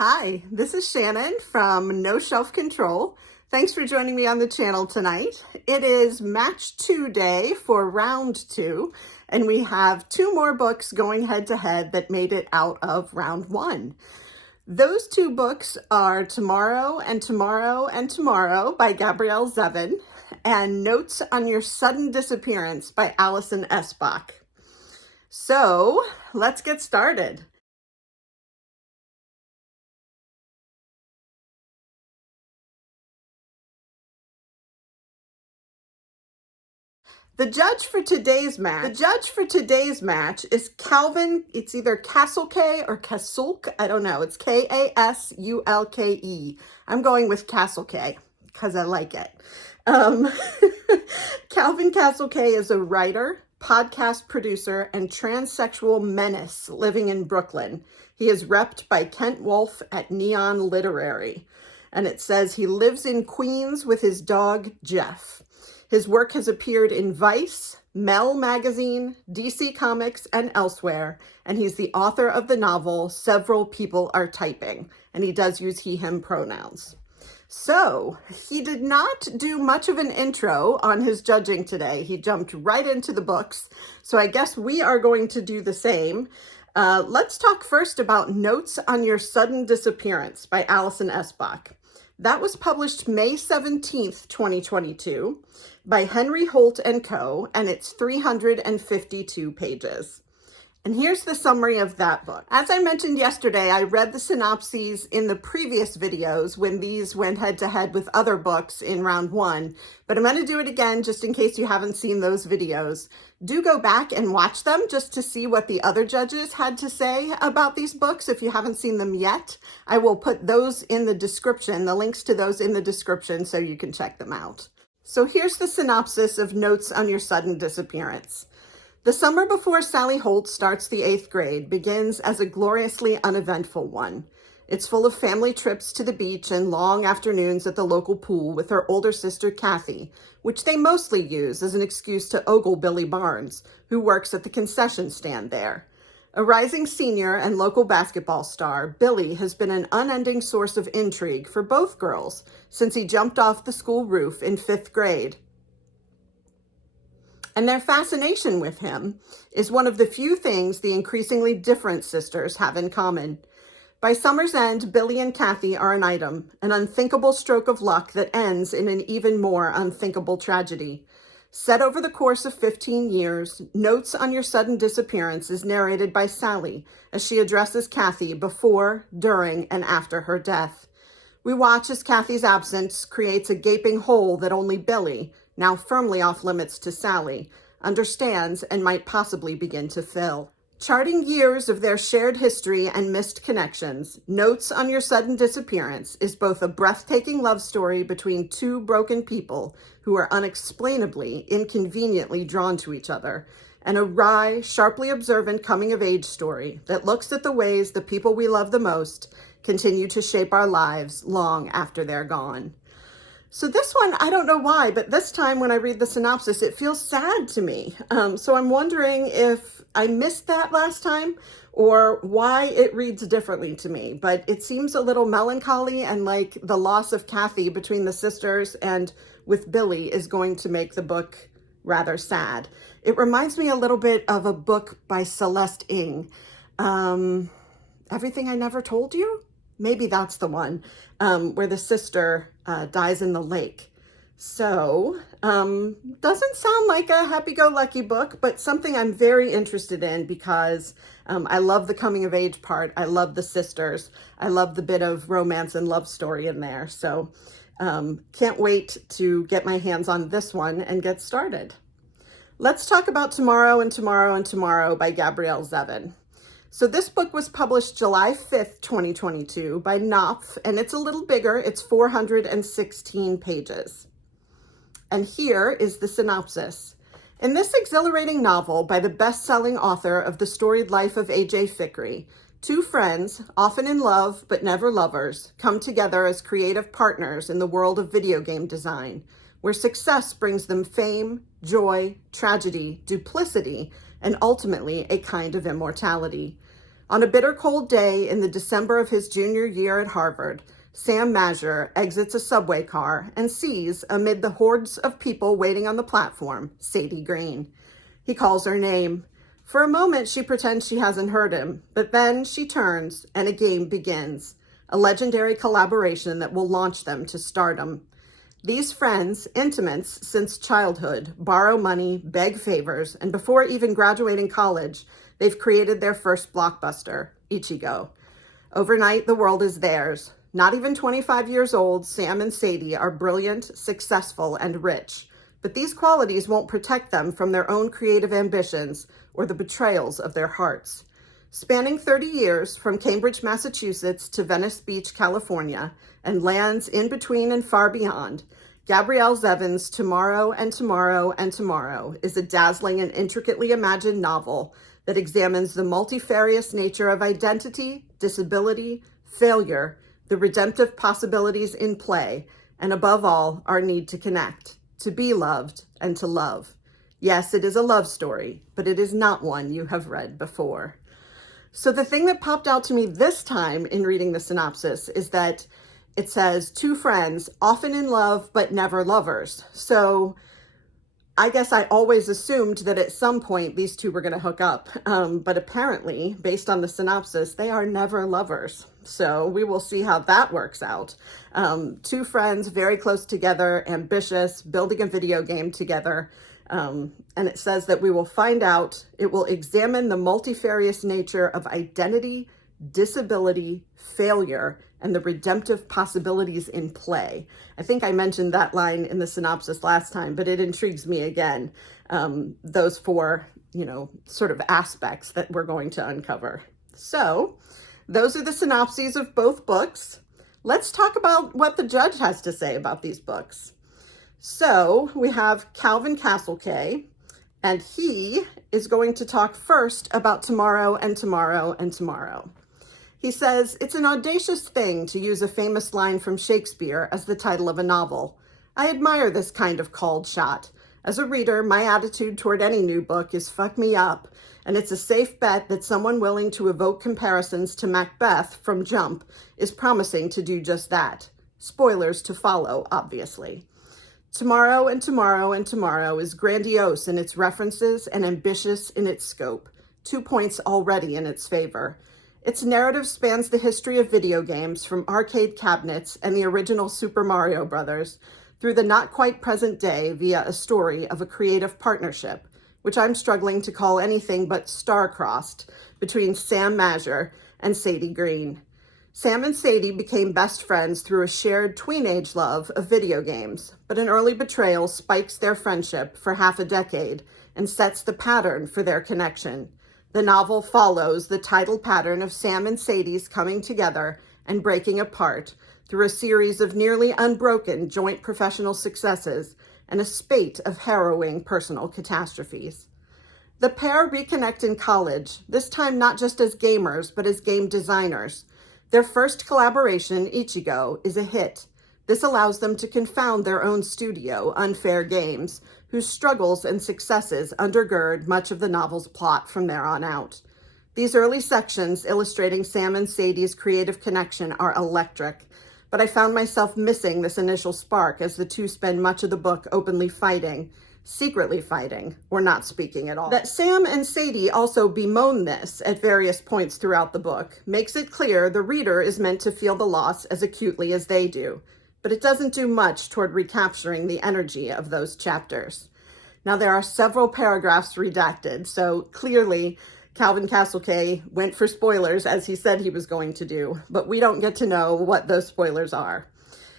Hi, this is Shannon from No Shelf Control. Thanks for joining me on the channel tonight. It is match 2 day for round 2, and we have 2 more books going head to head that made it out of round 1. Those 2 books are Tomorrow and Tomorrow and Tomorrow by Gabrielle Zevin and Notes on Your Sudden Disappearance by Allison Esbach. So let's get started. The judge for today's match is Calvin. It's either Kasulke or Kasulke. I don't know. It's Kasulke. I'm going with Kasulke because I like it. Calvin Kasulke is a writer, podcast producer, and transsexual menace living in Brooklyn. He is repped by Kent Wolf at Neon Literary. And it says he lives in Queens with his dog, Jeff. His work has appeared in Vice, Mel Magazine, DC Comics, and elsewhere, and he's the author of the novel Several People Are Typing, and he does use he, him pronouns. So, he did not do much of an intro on his judging today. He jumped right into the books, so I guess we are going to do the same. Let's talk first about Notes on Your Sudden Disappearance by Allison Esbach. That was published May 17th, 2022 by Henry Holt & Co., and it's 352 pages. And here's the summary of that book. As I mentioned yesterday, I read the synopses in the previous videos when these went head to head with other books in round 1, but I'm going to do it again just in case you haven't seen those videos. Do go back and watch them just to see what the other judges had to say about these books if you haven't seen them yet. I will put those in the description, the links to those in the description so you can check them out. So here's the synopsis of Notes on Your Sudden Disappearance. The summer before Sally Holt starts the 8th grade begins as a gloriously uneventful one. It's full of family trips to the beach and long afternoons at the local pool with her older sister Kathy, which they mostly use as an excuse to ogle Billy Barnes, who works at the concession stand there. A rising senior and local basketball star, Billy has been an unending source of intrigue for both girls since he jumped off the school roof in 5th grade. And their fascination with him is one of the few things the increasingly different sisters have in common. By summer's end, Billy and Kathy are an item, an unthinkable stroke of luck that ends in an even more unthinkable tragedy. Set over the course of 15 years, Notes on Your Sudden Disappearance is narrated by Sally as she addresses Kathy before, during, and after her death. We watch as Kathy's absence creates a gaping hole that only Billy, now firmly off limits to Sally, understands and might possibly begin to fill. Charting years of their shared history and missed connections, Notes on Your Sudden Disappearance is both a breathtaking love story between 2 broken people who are unexplainably, inconveniently drawn to each other, and a wry, sharply observant coming-of-age story that looks at the ways the people we love the most continue to shape our lives long after they're gone. So this one, I don't know why, but this time when I read the synopsis, it feels sad to me. So I'm wondering if I missed that last time or why it reads differently to me. But it seems a little melancholy and like the loss of Kathy between the sisters and with Billy is going to make the book rather sad. It reminds me a little bit of a book by Celeste Ng, Everything I Never Told You? Maybe that's the one where the sister dies in the lake. So, doesn't sound like a happy-go-lucky book, but something I'm very interested in because I love the coming-of-age part. I love the sisters. I love the bit of romance and love story in there. So, can't wait to get my hands on this one and get started. Let's talk about Tomorrow and Tomorrow and Tomorrow by Gabrielle Zevin. So this book was published July 5th, 2022 by Knopf, and it's a little bigger. It's 416 pages. And here is the synopsis. In this exhilarating novel by the best-selling author of The Storied Life of A.J. Fikry, 2 friends, often in love but never lovers, come together as creative partners in the world of video game design, where success brings them fame, joy, tragedy, duplicity, and ultimately a kind of immortality. On a bitter cold day in the December of his junior year at Harvard, Sam Masher exits a subway car and sees, amid the hordes of people waiting on the platform, Sadie Green. He calls her name. For a moment, she pretends she hasn't heard him, but then she turns and a game begins, a legendary collaboration that will launch them to stardom. These friends, intimates since childhood, borrow money, beg favors, and before even graduating college, they've created their first blockbuster, Ichigo. Overnight, the world is theirs. Not even 25 years old, Sam and Sadie are brilliant, successful, and rich. But these qualities won't protect them from their own creative ambitions or the betrayals of their hearts. Spanning 30 years, from Cambridge, Massachusetts to Venice Beach, California, and lands in between and far beyond, Gabrielle Zevin's Tomorrow and Tomorrow and Tomorrow is a dazzling and intricately imagined novel that examines the multifarious nature of identity, disability, failure, the redemptive possibilities in play, and above all, our need to connect, to be loved, and to love. Yes, it is a love story, but it is not one you have read before. So the thing that popped out to me this time in reading the synopsis is that it says two friends, often in love, but never lovers. So I guess I always assumed that at some point these two were going to hook up. But apparently, based on the synopsis, they are never lovers. So we will see how that works out. Two friends, very close together, ambitious, building a video game together. And it says that we will find out, it will examine the multifarious nature of identity, disability, failure, and the redemptive possibilities in play. I think I mentioned that line in the synopsis last time, but it intrigues me again. Those four, sort of aspects that we're going to uncover. So those are the synopses of both books. Let's talk about what the judge has to say about these books. So we have Calvin Kasulke, and he is going to talk first about Tomorrow and Tomorrow and Tomorrow. He says, it's an audacious thing to use a famous line from Shakespeare as the title of a novel. I admire this kind of called shot. As a reader, my attitude toward any new book is fuck me up, and it's a safe bet that someone willing to evoke comparisons to Macbeth from Jump is promising to do just that. Spoilers to follow, obviously. Tomorrow and Tomorrow and Tomorrow is grandiose in its references and ambitious in its scope. 2 points already in its favor. Its narrative spans the history of video games, from arcade cabinets and the original Super Mario Bros. Through the not quite present day via a story of a creative partnership, which I'm struggling to call anything but star-crossed, between Sam Masher and Sadie Green. Sam and Sadie became best friends through a shared tween-age love of video games, but an early betrayal spikes their friendship for half a decade and sets the pattern for their connection. The novel follows the title pattern of Sam and Sadie's coming together and breaking apart through a series of nearly unbroken joint professional successes and a spate of harrowing personal catastrophes. The pair reconnect in college, this time not just as gamers, but as game designers. Their first collaboration, Ichigo, is a hit. This allows them to confound their own studio, Unfair Games, whose struggles and successes undergird much of the novel's plot from there on out. These early sections illustrating Sam and Sadie's creative connection are electric, but I found myself missing this initial spark as the two spend much of the book openly fighting, secretly fighting, or not speaking at all. That Sam and Sadie also bemoan this at various points throughout the book makes it clear the reader is meant to feel the loss as acutely as they do, but it doesn't do much toward recapturing the energy of those chapters. Now, there are several paragraphs redacted, so clearly Calvin Kasulke went for spoilers as he said he was going to do, but we don't get to know what those spoilers are.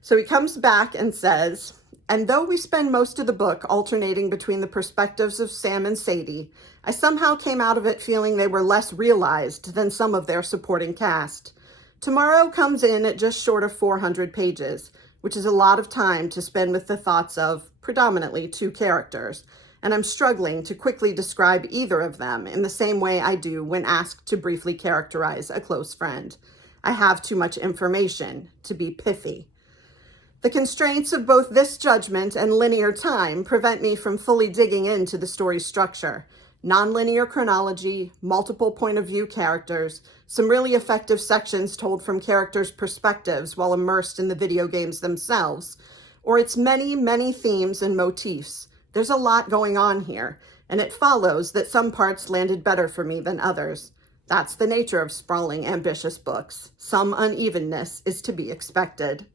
So he comes back and says, and though we spend most of the book alternating between the perspectives of Sam and Sadie, I somehow came out of it feeling they were less realized than some of their supporting cast. Tomorrow comes in at just short of 400 pages, which is a lot of time to spend with the thoughts of predominantly two characters, and I'm struggling to quickly describe either of them in the same way I do when asked to briefly characterize a close friend. I have too much information to be pithy. The constraints of both this judgment and linear time prevent me from fully digging into the story's structure. nonlinear chronology, multiple point of view characters, some really effective sections told from characters' perspectives while immersed in the video games themselves, or its many, many themes and motifs. There's a lot going on here, and it follows that some parts landed better for me than others. That's the nature of sprawling, ambitious books. Some unevenness is to be expected.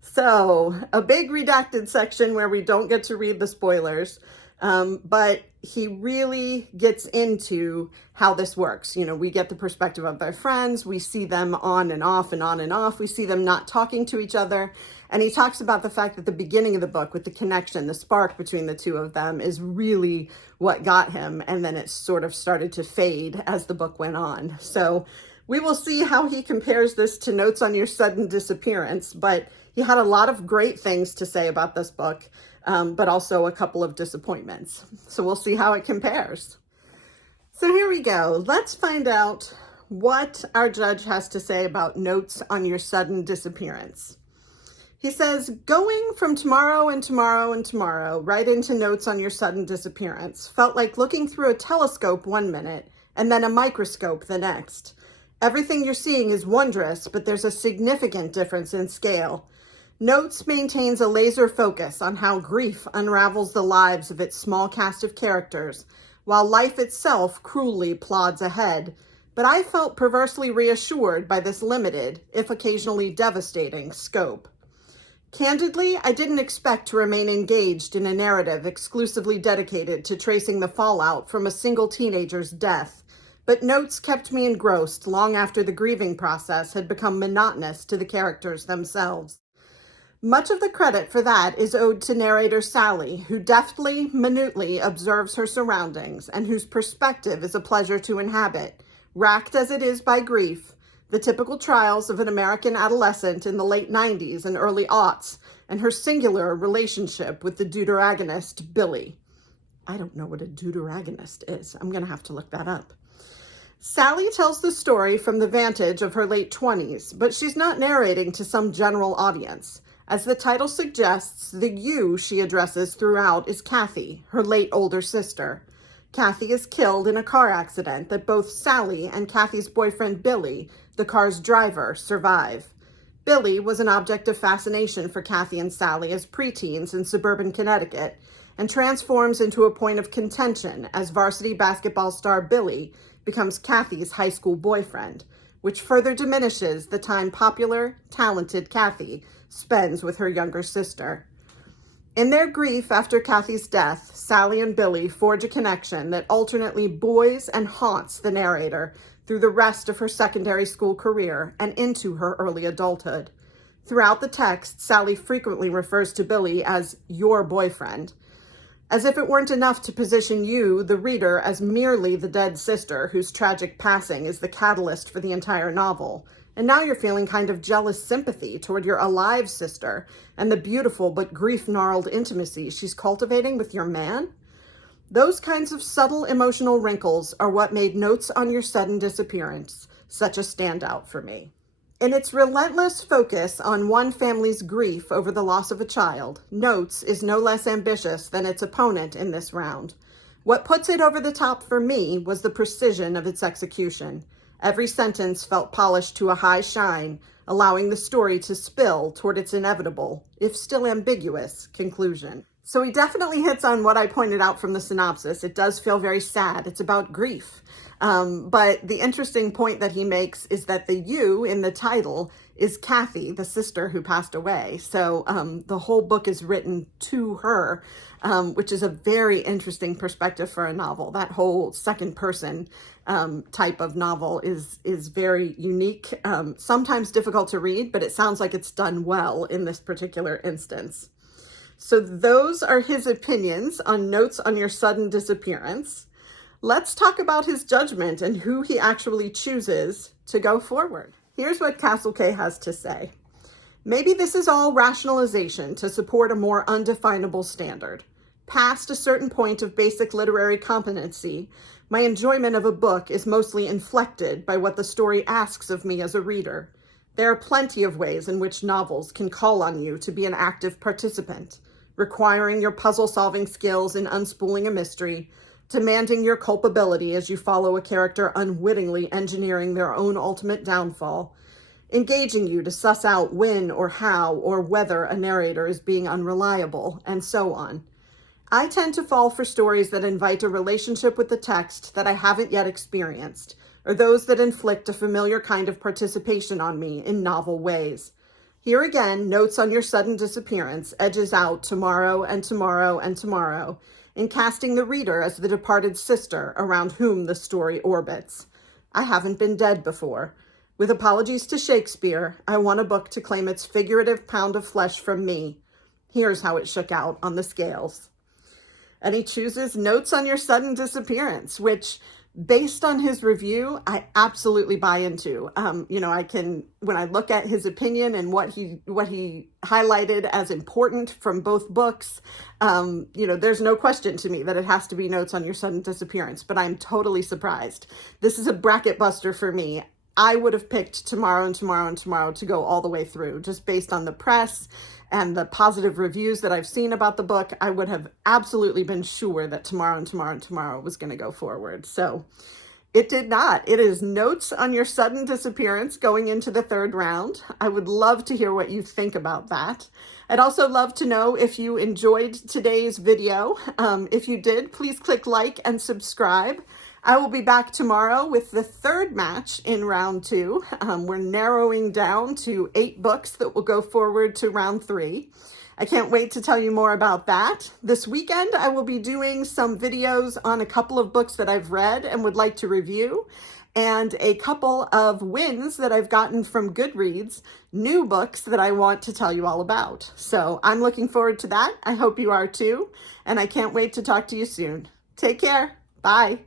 So, a big redacted section where we don't get to read the spoilers, but he really gets into how this works. You know, we get the perspective of their friends, we see them on and off and on and off, we see them not talking to each other, and he talks about the fact that the beginning of the book with the connection, the spark between the two of them is really what got him, and then it sort of started to fade as the book went on. So we will see how he compares this to Notes on Your Sudden Disappearance, but he had a lot of great things to say about this book, but also a couple of disappointments. So we'll see how it compares. So here we go. Let's find out what our judge has to say about Notes on Your Sudden Disappearance. He says, going from tomorrow and tomorrow and tomorrow right into Notes on Your Sudden Disappearance felt like looking through a telescope one minute and then a microscope the next. Everything you're seeing is wondrous, but there's a significant difference in scale. Notes maintains a laser focus on how grief unravels the lives of its small cast of characters, while life itself cruelly plods ahead. But I felt perversely reassured by this limited, if occasionally devastating, scope. Candidly, I didn't expect to remain engaged in a narrative exclusively dedicated to tracing the fallout from a single teenager's death, but Notes kept me engrossed long after the grieving process had become monotonous to the characters themselves. Much of the credit for that is owed to narrator Sally, who deftly, minutely observes her surroundings and whose perspective is a pleasure to inhabit, racked as it is by grief, the typical trials of an American adolescent in the late 90s and early aughts, and her singular relationship with the deuteragonist, Billy. I don't know what a deuteragonist is. I'm going to have to look that up. Sally tells the story from the vantage of her late 20s, but she's not narrating to some general audience. As the title suggests, the you she addresses throughout is Kathy, her late older sister. Kathy is killed in a car accident that both Sally and Kathy's boyfriend Billy, the car's driver, survive. Billy was an object of fascination for Kathy and Sally as preteens in suburban Connecticut, and transforms into a point of contention as varsity basketball star Billy becomes Kathy's high school boyfriend, which further diminishes the time popular, talented Kathy spends with her younger sister. In their grief after Kathy's death, Sally and Billy forge a connection that alternately buoys and haunts the narrator through the rest of her secondary school career and into her early adulthood. Throughout the text, Sally frequently refers to Billy as your boyfriend, as if it weren't enough to position you, the reader, as merely the dead sister whose tragic passing is the catalyst for the entire novel. And now you're feeling kind of jealous sympathy toward your alive sister and the beautiful but grief-gnarled intimacy she's cultivating with your man? Those kinds of subtle emotional wrinkles are what made Notes on Your Sudden Disappearance such a standout for me. In its relentless focus on one family's grief over the loss of a child, Notes is no less ambitious than its opponent in this round. What puts it over the top for me was the precision of its execution. Every sentence felt polished to a high shine, allowing the story to spill toward its inevitable, if still ambiguous, conclusion. So he definitely hits on what I pointed out from the synopsis. It does feel very sad. It's about grief. But the interesting point that he makes is that the you in the title is Kathy, the sister who passed away. So the whole book is written to her, which is a very interesting perspective for a novel. That whole second person type of novel is very unique, sometimes difficult to read, but it sounds like it's done well in this particular instance. So those are his opinions on Notes on Your Sudden Disappearance. Let's talk about his judgment and who he actually chooses to go forward. Here's what Kasulke has to say. Maybe this is all rationalization to support a more undefinable standard. Past a certain point of basic literary competency, my enjoyment of a book is mostly inflected by what the story asks of me as a reader. There are plenty of ways in which novels can call on you to be an active participant, requiring your puzzle-solving skills in unspooling a mystery, demanding your culpability as you follow a character unwittingly engineering their own ultimate downfall, engaging you to suss out when or how or whether a narrator is being unreliable, and so on. I tend to fall for stories that invite a relationship with the text that I haven't yet experienced, or those that inflict a familiar kind of participation on me in novel ways. Here again, Notes on Your Sudden Disappearance edges out tomorrow and tomorrow and tomorrow in casting the reader as the departed sister around whom the story orbits. I haven't been dead before. With apologies to Shakespeare, I want a book to claim its figurative pound of flesh from me. Here's how it shook out on the scales. And he chooses Notes on Your Sudden Disappearance, which, based on his review, I absolutely buy into. When I look at his opinion and what he highlighted as important from both books, there's no question to me that it has to be Notes on Your Sudden Disappearance, but I'm totally surprised. This is a bracket buster for me. I would have picked Tomorrow and Tomorrow and Tomorrow to go all the way through, just based on the press and the positive reviews that I've seen about the book. I would have absolutely been sure that Tomorrow and Tomorrow and Tomorrow was going to go forward. So it did not. It is Notes on Your Sudden Disappearance going into the third round. I would love to hear what you think about that. I'd also love to know if you enjoyed today's video. If you did, please click like and subscribe. I will be back tomorrow with the third match in round 2. We're narrowing down to 8 books that will go forward to round 3. I can't wait to tell you more about that. This weekend, I will be doing some videos on a couple of books that I've read and would like to review, and a couple of wins that I've gotten from Goodreads, new books that I want to tell you all about. So I'm looking forward to that. I hope you are too, and I can't wait to talk to you soon. Take care. Bye.